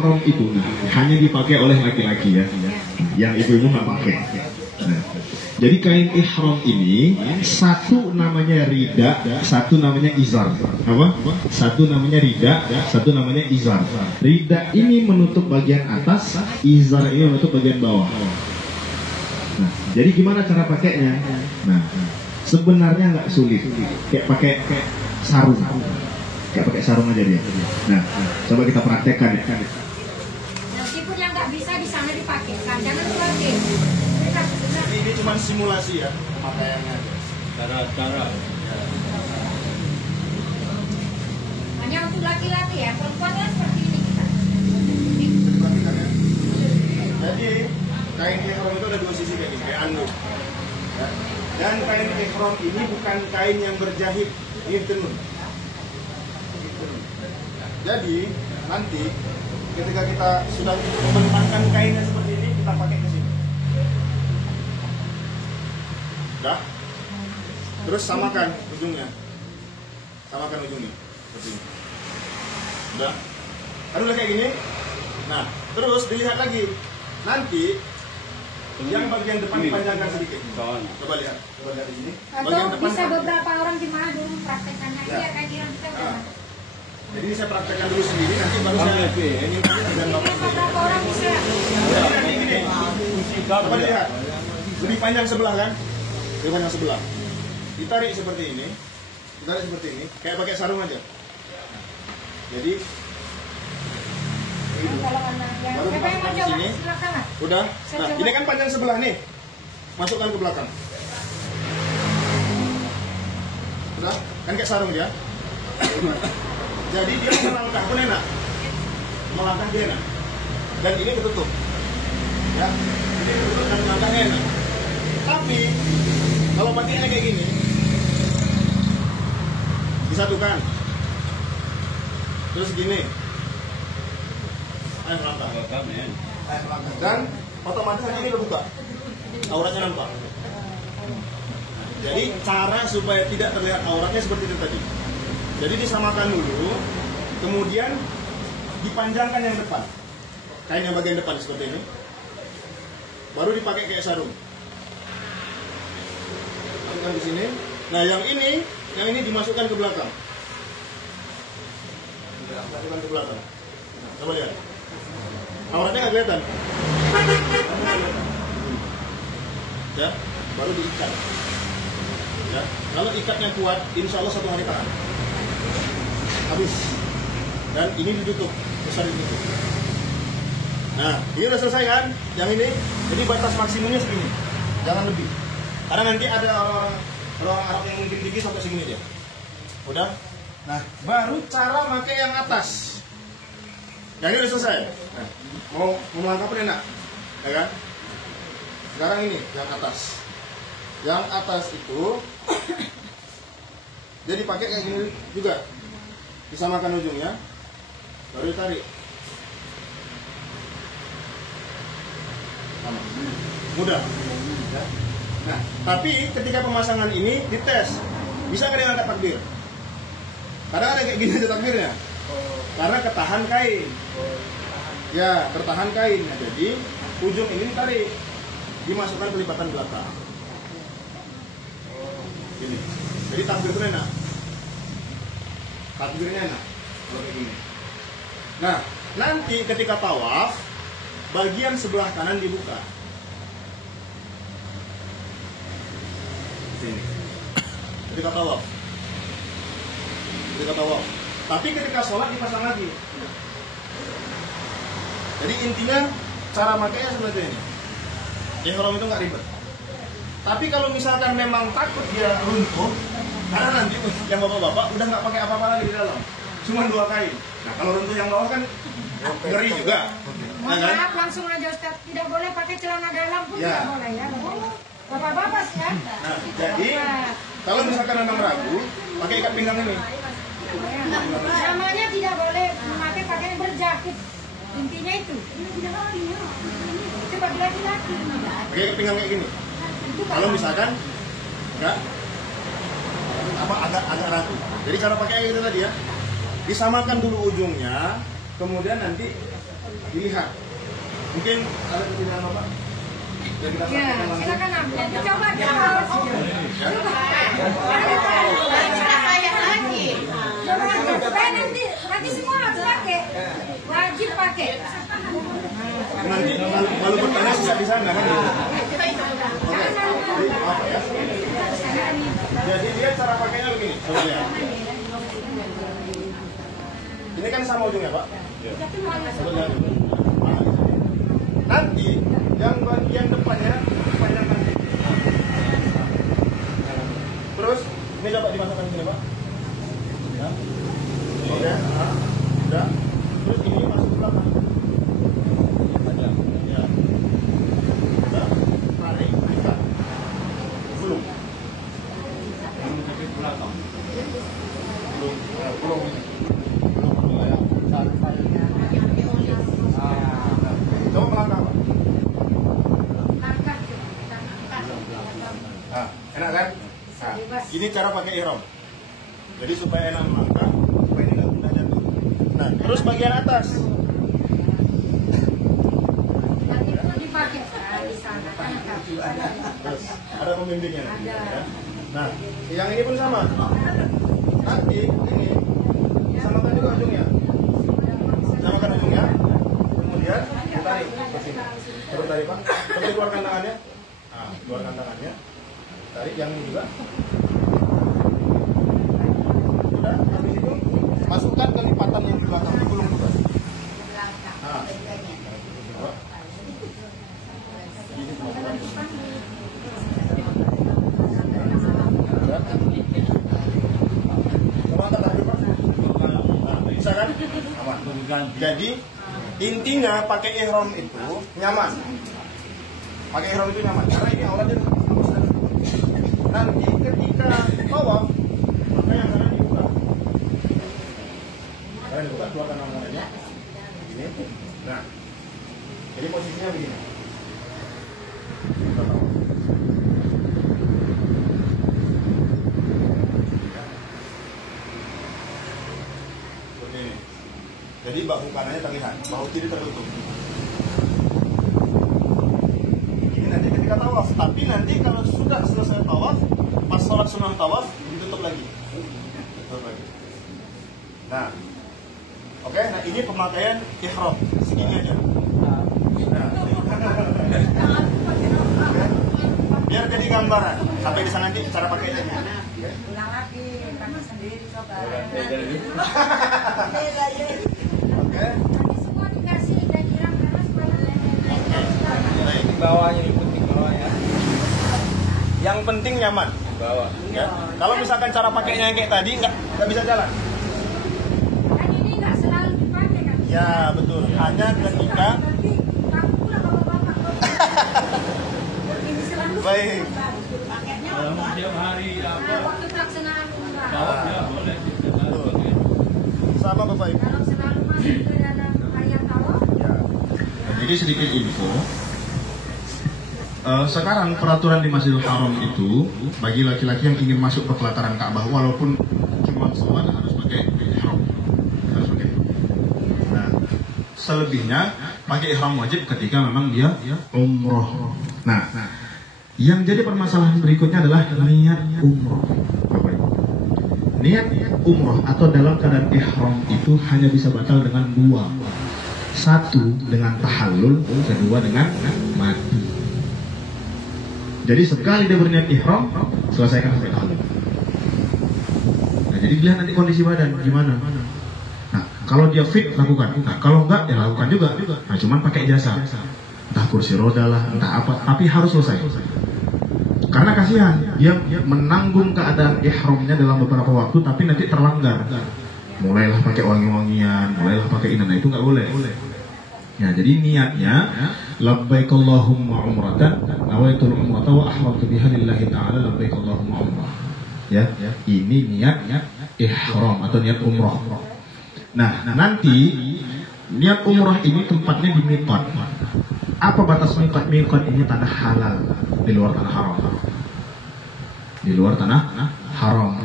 ihram itu hanya dipakai oleh laki-laki ya, yang ibu-ibu nggak pakai. Nah, jadi kain ihram ini satu namanya rida, satu namanya izar. Apa? Satu namanya rida, satu namanya izar. Rida ini menutup bagian atas, izar ini menutup bagian bawah. Nah, jadi gimana cara pakainya? Nah, sebenarnya nggak sulit, kayak pakai sarung, kayak pakai sarung aja dia. Nah, coba kita praktekkan ya. Meskipun yang nggak bisa di sana dipakai, kan jangan dipakai. Ini cuma simulasi ya pakaiannya. Cara-cara. Hanya untuk laki-laki ya, perempuan kan seperti ini kita. Diperhatikan ya. Jadi kain ihram itu ada dua sisi kayak gini, kayak anduk. Ya. Dan kain ihram ini bukan kain yang berjahit, ini tenun. Jadi nanti ketika kita sudah membentangkan kainnya seperti ini, kita pakai ke sini. Udah? Terus samakan ujungnya. Samakan ujungnya seperti ini. Udah? Kan udah kayak gini. Nah, terus dilihat lagi. Nanti yang bagian depan dipanjangkan sedikit. Coba lihat di sini. Bagian Atau depan bisa kan. beberapa orang di mana dulu praktekannya Ya. ya kayak dirang kita udah. Jadi saya praktekkan dulu sendiri, nanti baru saya ini dan bapak. Beberapa orang bisa. Jadi nanti gini. Coba lihat. Lebih panjang sebelah kan? Lebih panjang sebelah. Ditarik seperti ini. Ditarik seperti ini, kayak pakai sarung aja. Jadi Kalau anak yang baru siapa yang mau dimasukkan di coba sini. silakan lah. Udah. Nah, ini kan panjang sebelah nih. Masukkan ke belakang. Udah, kan kayak sarung dia. Jadi dia melangkah pun enak. Melangkah dia enak. Dan ini ketutup. Ya. Ini ketutup dan melangkahnya enak. Tapi kalau pakainya kayak gini, disatukan. Terus gini. Ayo melangkah. Dan otomatis aja ini terbuka, auratnya nampak. Jadi cara supaya tidak terlihat auratnya seperti itu tadi. Jadi disamakan dulu, kemudian dipanjangkan yang depan, kain yang bagian depan seperti ini, baru dipakai kayak sarung. Masukkan di sini. Nah yang ini dimasukkan ke belakang. Masukkan ke belakang. Nah, coba lihat. Auratnya nggak kelihatan. Ya, baru diikat. Ya, kalau ikatnya kuat, insya Allah 1 hari tahan. Habis. Dan ini ditutup, besar ditutup. Nah, ini udah selesai kan? Yang ini, jadi batas maksimumnya segini, jangan lebih. Karena nanti ada orang Arab yang mungkin tinggi sampai segini dia. Udah? Nah, baru cara pakai yang atas. Yang ini udah selesai. Nah, mau melangkah pun enak, ya kan? Sekarang ini yang atas. Yang atas itu jadi pakai kayak gini juga, disamakan ujungnya, baru ditarik. Sama. Mudah. Ya. Nah, tapi ketika pemasangan ini dites, bisa nggak dia angkat takbir? Karena ada kayak gini aja takbirnya. Karena ketahan kain. Ya, tertahan kain. Jadi ujung ini ditarik, dimasukkan ke lipatan belakang. Gini. Jadi takbir itu enak. Takbirnya enak kalau kayak gini. Nah, nanti ketika tawaf, bagian sebelah kanan dibuka. Sini. Ketika tawaf. Ketika tawaf. Tapi ketika sholat dipasang lagi. Jadi intinya cara makainya seperti ini. Ihram itu nggak ribet. Tapi kalau misalkan memang takut dia runtuh, karena nanti yang bapak-bapak udah nggak pakai apa-apa lagi di dalam, cuma 2 kain. Nah kalau runtuh yang bawah kan ngeri juga. Mohon Nah, kan? maaf langsung aja Ustaz, tidak boleh pakai celana dalam pun Ya. tidak boleh ya. Bapak-bapak ya. Nah, jadi kalau misalkan memang ragu, pakai ikat pinggang ini. Namanya tidak boleh memakai pakaian berjakit. Intinya itu. Itu bagi laki-laki. Pakai ikat pinggang kayak gini. Kalau misalkan enggak agak ragu. Jadi cara pakai itu tadi ya, disamakan dulu ujungnya, kemudian nanti dilihat. Mungkin ada pertanyaan Bapak? Yang kita Ya, sampaikan langsung. silakan ambil. Coba terus. Supaya nanti semua harus pakai. Wajib pakai. Nanti kalau bertanya sisa di sana kan? Oke. Apa ya? Jadi dia cara pakainya begini, coba lihat. Ini kan sama ujungnya, Pak. Coba lihat. Nanti yang bagian depannya dipanjangkan. Terus ini coba dimasukkan sini, Pak. Ya. Oke. Udah. Terus ini masuk ke belakang. Ya. Udah. Tarik, ikat. Belum. Belum. Coba melangkah, Pak. Nah, enak kan? Nah, ini cara pakai ihram. Jadi supaya enak melangkah, supaya ini nggak mudah jatuh. Nah, terus bagian atas. Dipakai di sana kan Terus ada pembimbingnya nanti. Ya. Nah, yang ini pun sama. Nanti ini samakan juga ujungnya. Samakan ujungnya. Kemudian ditarik ke sini. Terus tarik, Pak. Terus keluarkan tangannya. Nah, keluarkan tangannya. Tarik yang ini juga. Sudah, habis itu masukkan ke lipatan yang di belakang, di gulung juga. Nah, coba. Ini masukkan. Coba angkat tangan, Pak. Nah, bisa kan? Aman. Jadi intinya pakai ihram itu nyaman. Pakai ihram itu nyaman karena ini auratnya nanti ketika tawaf maka yang kanan dibuka. Kanan dibuka, keluarkan tangannya. Ini. Nah. Jadi posisinya begini. Ini. Jadi bahu kanannya terlihat, bahu kiri tertutup. Ini nanti ketika tawaf. Tapi nanti kalau sudah selesai tawaf, pas sholat sunnah tawaf, ditutup lagi. Tutup lagi. Nah, oke. Nah ini pemakaian ihram segini aja. Nah, biar jadi gambaran. Sampai di sana nanti cara pakainya. ulang lagi, pakai sendiri coba. Oke. Semua dikasih dan ihram karena supaya Baik. Bawahnya ini penting bawahnya. Yang penting nyaman. Bawah. Ya. Kalau misalkan cara pakainya yang kayak tadi nggak bisa jalan. kan ini nggak selalu dipakai kan. Ya betul. Hanya ketika Nanti kamu pula bapak-bapak. Ini selalu. baik. Pakainya Tiap hari apa? waktu pelaksanaan umrah. Bawah ya boleh. Betul. Sama Bapak Ibu. Kalau selalu masuk ke dalam ayat tawaf, Ya. Jadi sedikit info. Sekarang peraturan di Masjidil Haram itu bagi laki-laki yang ingin masuk ke pelataran Ka'bah walaupun cuma sholat harus pakai ihram. Harus pakai. Nah, selebihnya pakai ihram wajib ketika memang dia umroh. Nah, yang jadi permasalahan berikutnya adalah niat umroh. Bapak Ibu. Niat umroh atau dalam keadaan ihram itu hanya bisa batal dengan dua. Satu dengan tahallul, kedua dengan mati. Jadi sekali dia berniat ihram, selesaikan sampai tahallul. Nah, jadi dilihat nanti kondisi badan gimana. Nah, kalau dia fit lakukan. Nah, kalau enggak ya lakukan juga. Nah, cuman pakai jasa. Entah kursi roda lah, entah apa, tapi harus selesai. Karena kasihan, dia menanggung keadaan ihramnya dalam beberapa waktu, tapi nanti terlanggar. Mulailah pakai wangi-wangian, mulailah pakai ini, nah itu nggak boleh. Ya, jadi niatnya labbaik Allahumma umratan, nawaitul umrata wa ahramtu biha lillahi ta'ala labbaik Allahumma umrah. Ya, ini niat ihram atau niat umrah. Nah, nanti niat umrah ini tempatnya di miqat. Apa batas miqat? Miqat ini tanah halal di luar tanah haram. Di luar tanah haram.